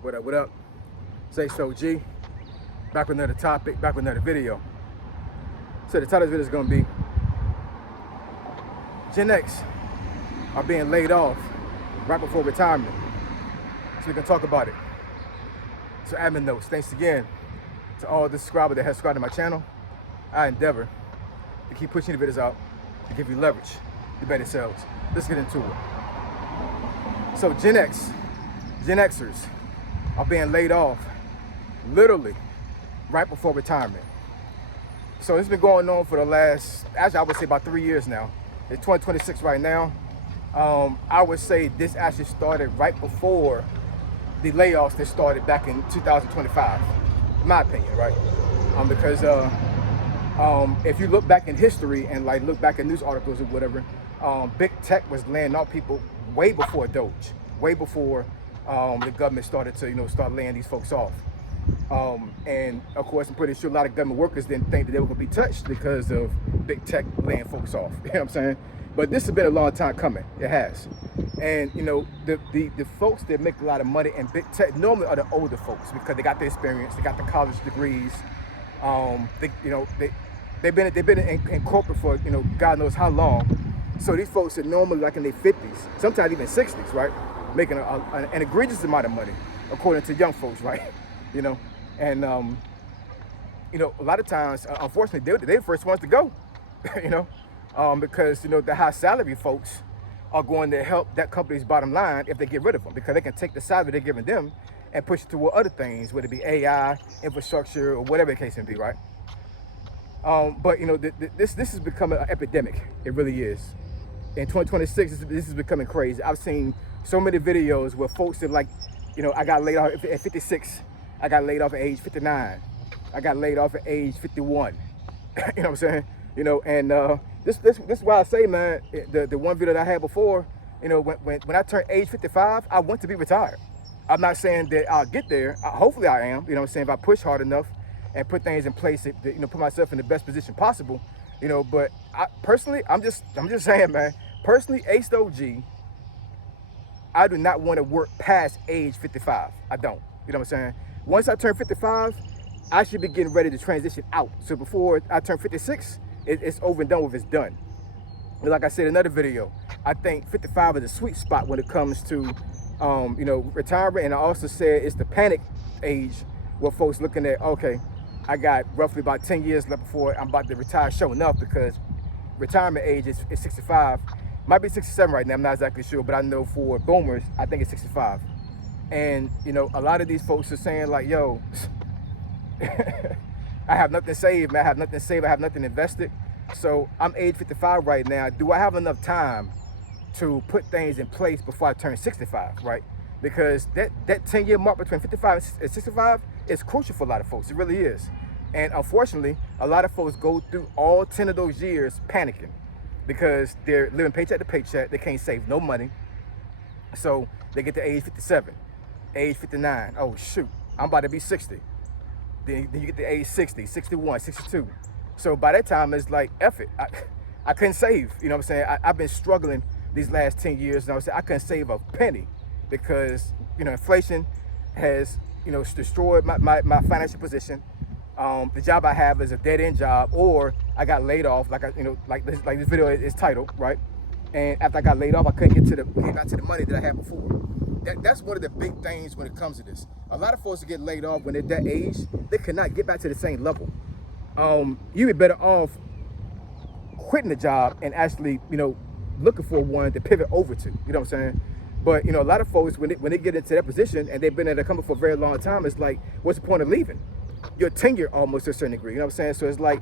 What up, what up? Say so G. Back with another topic, back with another video. So the title of the video is gonna be Gen X are being laid off right before retirement. So we can talk about it. So admin notes, thanks again to all the subscribers that have subscribed to my channel. I endeavor to keep pushing the videos out to give you leverage to better sales. Let's get into it. So Gen Xers are being laid off literally right before retirement. So it's been going on for the last, actually I would say about 3 years now. It's 2026 right now. I would say this actually started right before the layoffs that started back in 2025, in my opinion, right? Because if you look back in history and like look back at news articles or whatever, big tech was laying off people way before Doge, way before the government started to start laying these folks off. And of course, I'm pretty sure a lot of government workers didn't think that they were going to be touched because of big tech laying folks off. You know what I'm saying? But this has been a long time coming. It has. And the folks that make a lot of money in big tech normally are the older folks because they got the experience, they got the college degrees. They've been in corporate for God knows how long. So these folks are normally like in their 50s, sometimes even 60s, right? Making an egregious amount of money, according to young folks, right? And a lot of times, unfortunately, they're the first ones to go, because the high salary folks are going to help that company's bottom line if they get rid of them, because they can take the salary they're giving them and push it toward other things, whether it be AI, infrastructure, or whatever the case may be, right? But this is becoming an epidemic. It really is. In 2026, this is becoming crazy. I've seen so many videos where folks are like, I got laid off at 56. I got laid off at age 59. I got laid off at age 51. You know what I'm saying? And this is why I say, man, the one video that I had before, when I turned age 55, I want to be retired. I'm not saying that I'll get there. Hopefully I am. You know what I'm saying? If I push hard enough and put things in place that put myself in the best position possible. But personally, I'm just saying, man. Personally, Ace OG, I do not want to work past age 55. I don't. You know what I'm saying? Once I turn 55, I should be getting ready to transition out. So before I turn 56, it's over and done with. It's done. And like I said in another video, I think 55 is a sweet spot when it comes to, retirement. And I also said it's the panic age where folks looking at, okay, I got roughly about 10 years left before I'm about to retire, sure enough, because retirement age is 65. Might be 67 right now, I'm not exactly sure, but I know for boomers, I think it's 65. And, a lot of these folks are saying like, yo, I have nothing saved, man. I have nothing saved. I have nothing invested. So I'm age 55 right now. Do I have enough time to put things in place before I turn 65, right? Because that 10-year mark between 55 and 65 is crucial for a lot of folks. It really is. And unfortunately, a lot of folks go through all 10 of those years panicking because they're living paycheck to paycheck. They can't save no money. So they get to age 57, age 59. Oh, shoot, I'm about to be 60. Then you get to age 60, 61, 62. So by that time, it's like, F it. I couldn't save. You know what I'm saying? I've been struggling these last 10 years. And I couldn't save a penny because, inflation has, destroyed my financial position. The job I have is a dead-end job, or I got laid off, like this video is titled, right? And after I got laid off, I couldn't get back to the money that I had before. That's one of the big things when it comes to this. A lot of folks get laid off when they're that age, they cannot get back to the same level. You'd be better off quitting the job and actually, looking for one to pivot over to. You know what I'm saying? But a lot of folks when they get into that position and they've been at a company for a very long time, it's like, what's the point of leaving? Your tenure almost to a certain degree. You know what I'm saying? So it's like,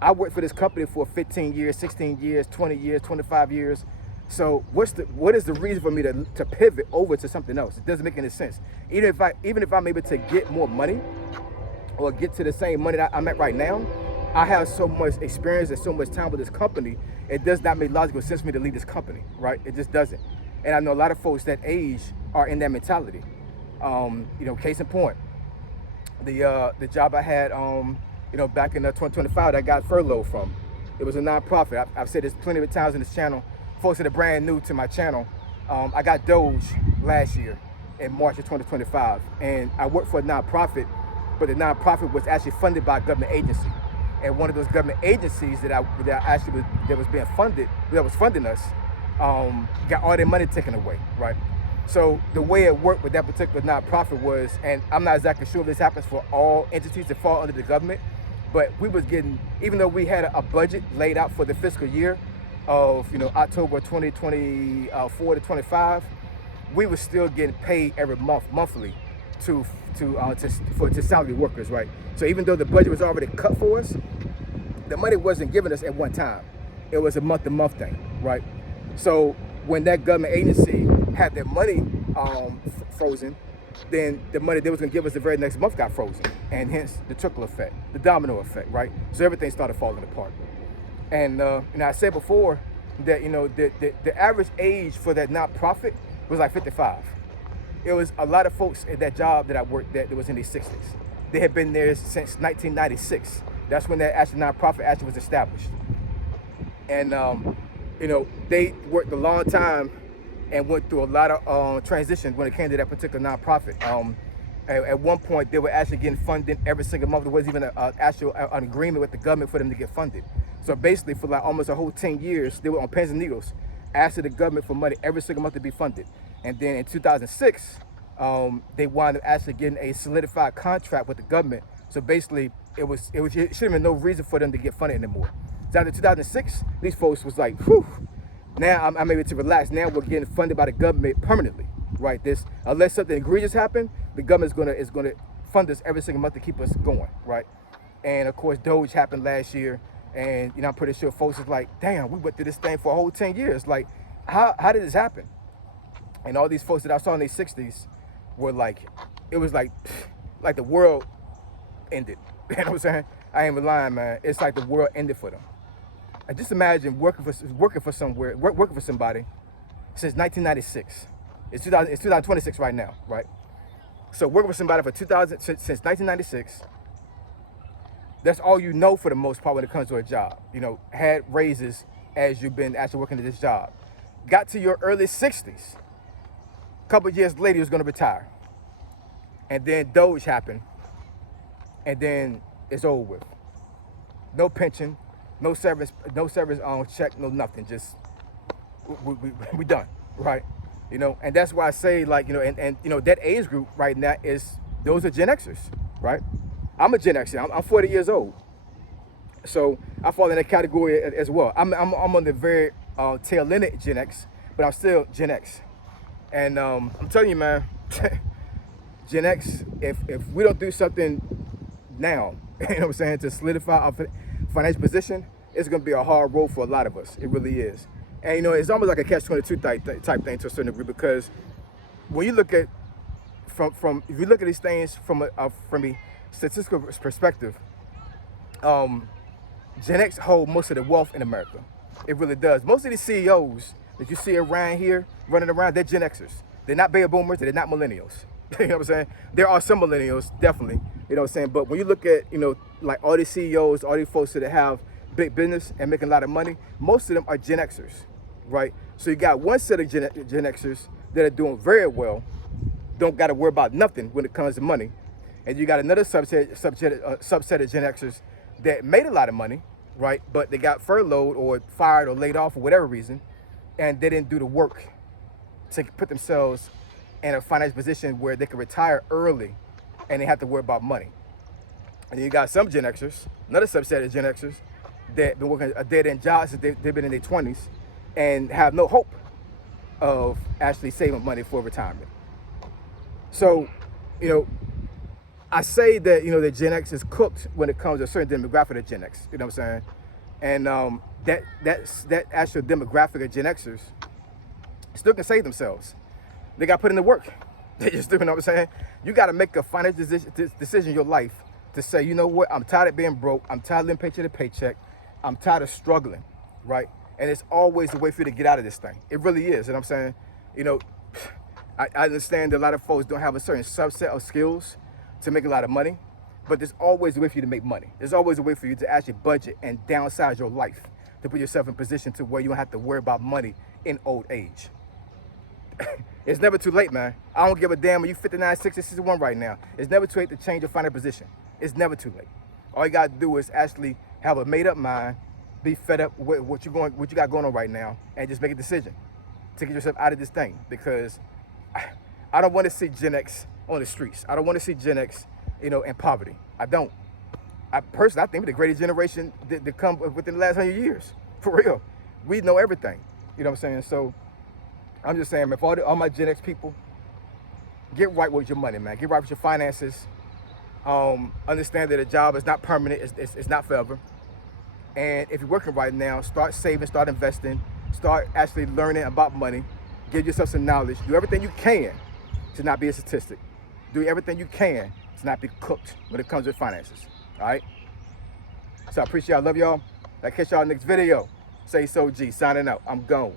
I worked for this company for 15 years, 16 years, 20 years, 25 years. So what is the reason for me to pivot over to something else? It doesn't make any sense. Even if I'm able to get more money or get to the same money that I'm at right now, I have so much experience and so much time with this company, it does not make logical sense for me to leave this company, right? It just doesn't. And I know a lot of folks that age are in that mentality. Case in point, the job I had, back in 2025 that I got furloughed from, it was a nonprofit. I've said this plenty of times in this channel. Folks that are brand new to my channel, I got Doge last year. in March of 2025. And I worked for a nonprofit, but the nonprofit was actually funded by a government agency. And one of those government agencies that was being funded, that was funding us, got all their money taken away, right? So the way it worked with that particular nonprofit was, and I'm not exactly sure if this happens for all entities that fall under the government, but we was getting, even though we had a budget laid out for the fiscal year of October 2024 to 25, we were still getting paid every monthly to salary workers, right? So even though the budget was already cut for us, the money wasn't given us at one time. It was a month-to-month thing, right? So when that government agency had their money frozen, then the money they was gonna give us the very next month got frozen, and hence the trickle effect, the domino effect, right? So everything started falling apart. And I said before that the average age for that nonprofit was like 55. It was a lot of folks at that job that I worked at that was in their 60s. They had been there since 1996. That's when that nonprofit actually was established. And they worked a long time and went through a lot of transitions when it came to that particular nonprofit. At one point, they were actually getting funded every single month. There wasn't even an agreement with the government for them to get funded. So basically, for like almost a whole 10 years, they were on pins and needles, asking the government for money every single month to be funded. And then in 2006, they wound up actually getting a solidified contract with the government. So basically, it should have been no reason for them to get funded anymore. So after 2006, these folks was like, whew, now I'm able to relax. Now we're getting funded by the government permanently, right? Unless something egregious happened, the government is gonna fund us every single month to keep us going, right? And of course, Doge happened last year, and I'm pretty sure folks is like, damn, we went through this thing for a whole 10 years. Like, how did this happen? And all these folks that I saw in their 60s were like, it was like the world ended. You know what I'm saying? I ain't even lying, man. It's like the world ended for them. And just imagine working for somebody since 1996. It's 2026 right now, right? So working for somebody since 1996. That's all you know for the most part when it comes to a job. Had raises as you've been actually working at this job. Got to your early 60s. A couple of years later, he was going to retire. And then Doge happened. And then it's over with. No pension, no service on check, no nothing. Just we done, right? And that's why I say, like, and that age group right now those are Gen Xers, right? I'm a Gen Xer. I'm 40 years old, so I fall in that category as well. I'm on the very tail end of Gen X, but I'm still Gen X. And I'm telling you, man, Gen X, if we don't do something now, what I'm saying, to solidify our financial position, it's going to be a hard road for a lot of us. It really is. And it's almost like a catch-22 type thing to a certain degree, because when you look at if you look at these things from a statistical perspective, Gen X hold most of the wealth in America. It really does. Most of these CEOs that you see around here running around, they're Gen Xers. They're not baby boomers. They're not millennials. You know what I'm saying? There are some millennials, definitely. You know what I'm saying? But when you look at, like all these CEOs, all these folks that have big business and making a lot of money, most of them are Gen Xers, right? So you got one set of Gen Xers that are doing very well, don't got to worry about nothing when it comes to money. And you got another subset of Gen Xers that made a lot of money, right? But they got furloughed or fired or laid off for whatever reason, and they didn't do the work to put themselves in a financial position where they could retire early and they have to worry about money. And you got some Gen Xers, another subset of Gen Xers, that been working a dead-end job since they've been in their 20s and have no hope of actually saving money for retirement. So, I say that, that Gen X is cooked when it comes to a certain demographic of Gen X, you know what I'm saying? And that actual demographic of Gen Xers still can save themselves. They got put in the work. They just do, you know what I'm saying? You got to make a financial decision in your life to say, you know what, I'm tired of being broke. I'm tired of living paycheck to paycheck. I'm tired of struggling, right? And it's always a way for you to get out of this thing. It really is. And I'm saying, I understand that a lot of folks don't have a certain subset of skills to make a lot of money, but there's always a way for you to make money. There's always a way for you to actually budget and downsize your life to put yourself in position to where you don't have to worry about money in old age. It's never too late, man. I don't give a damn when you 59, 60, 61 right now. It's never too late to change your financial position. It's never too late. All you gotta do is actually have a made up mind, be fed up with what you got going on right now, and just make a decision to get yourself out of this thing. Because I don't want to see Gen X on the streets. I don't want to see Gen X, in poverty. I don't. I think we're the greatest generation to come within the last 100 years. For real. We know everything. You know what I'm saying? So I'm just saying, man, for all my Gen X people, get right with your money, man. Get right with your finances. Understand that a job is not permanent. It's not forever. And if you're working right now, start saving, start investing, start actually learning about money. Give yourself some knowledge. Do everything you can to not be a statistic. Do everything you can to not be cooked when it comes to finances. All right? So I appreciate y'all. I love y'all. I'll catch y'all next video. Say so G. Signing out. I'm gone.